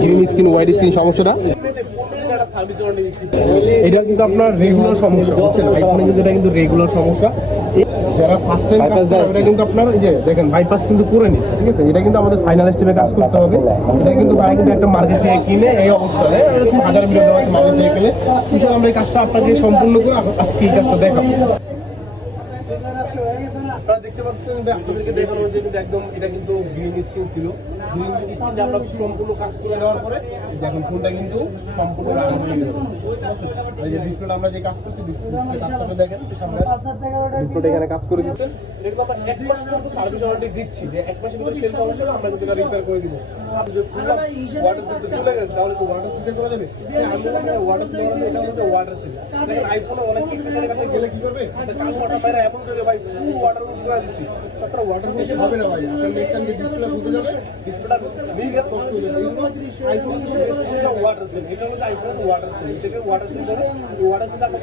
Green screen white screen সমস্যাটা এটা কিন্তু আপনার রেগুলার সমস্যা, বুঝছেন? আইফোনে কিন্তু এটা কিন্তু রেগুলার সমস্যা। যারা ফার্স্ট টাইম কাজ করে এটা কিন্তু আপনার এই যে দেখেন বাইপাস কিন্তু করে নিচ্ছে, ঠিক আছে? এটা কিন্তু আমাদের ফাইনাল স্টেপে কাজ করতে হবে। এটা কিন্তু ভাই কিন্তু একটা মার্কেট থেকে কিনে এই অবস্থায় এরকম হাজার ভিডিও দেওয়া আছে মার্কেট থেকে কিনে, কিন্তু আমরা এই কাজটা আপনাকে সম্পূর্ণ করে আজকে এই কাজটা দেখাবো। আপনারা দেখতে পাচ্ছেন যে আপনাদেরকে দেখানো হয়েছে কিন্তু একদম এটা কিন্তু গ্রিন স্ক্রিন ছিল। গ্রিন স্ক্রিনে আমরা সম্পূর্ণ কাজ করে দেওয়ার পরে দেখুন ফোনটা কিন্তু সম্পূর্ণ রান হয়ে গেছে। এই যে ডিসপ্লে আমরা যে কাজ করছি ডিসপ্লে কাজটা দেখেন, সামনে ডিসপ্লে এখানে কাজ করে দিচ্ছেন। এটা আমরা এক মাস পর্যন্ত সার্ভিস ওয়ারেন্টি দিচ্ছি, যে এক মাসের ভিতরে সেল সমস্যা হলে আমরা কিন্তু এটা রিপেয়ার করে দিব। আপনি যদি ওয়াটার সিস্টেম চলে গেছে তাহলে তো ওয়াটার সিস্টেম করা যাবে। আমরা ওয়াটার সিস্টেম এটা হচ্ছে ওয়াটার সিস্টেম। দেখেন আইফোনে অনেক টেকনিশিয়ানের কাছে গেলে কি করবে, কাল ওয়াটার বাইরে এমন করে ভাই ওয়াটার করে দিছি, তারপরে ওয়াটার নিচে হবে না ভাই। আপনার নেক্সট টাইম যে ডিসপ্লে ফুটে যাবে, ডিসপ্লেটা ভেঙে নষ্ট হয়ে যাবে। এইগুলো আইফোন কিন্তু বেস্ট হচ্ছে ওয়াটার সিল। এটা হচ্ছে আইফোন ওয়াটার সিল, এটাকে ওয়াটার সিল বলে। ওয়াটার সিল আমরা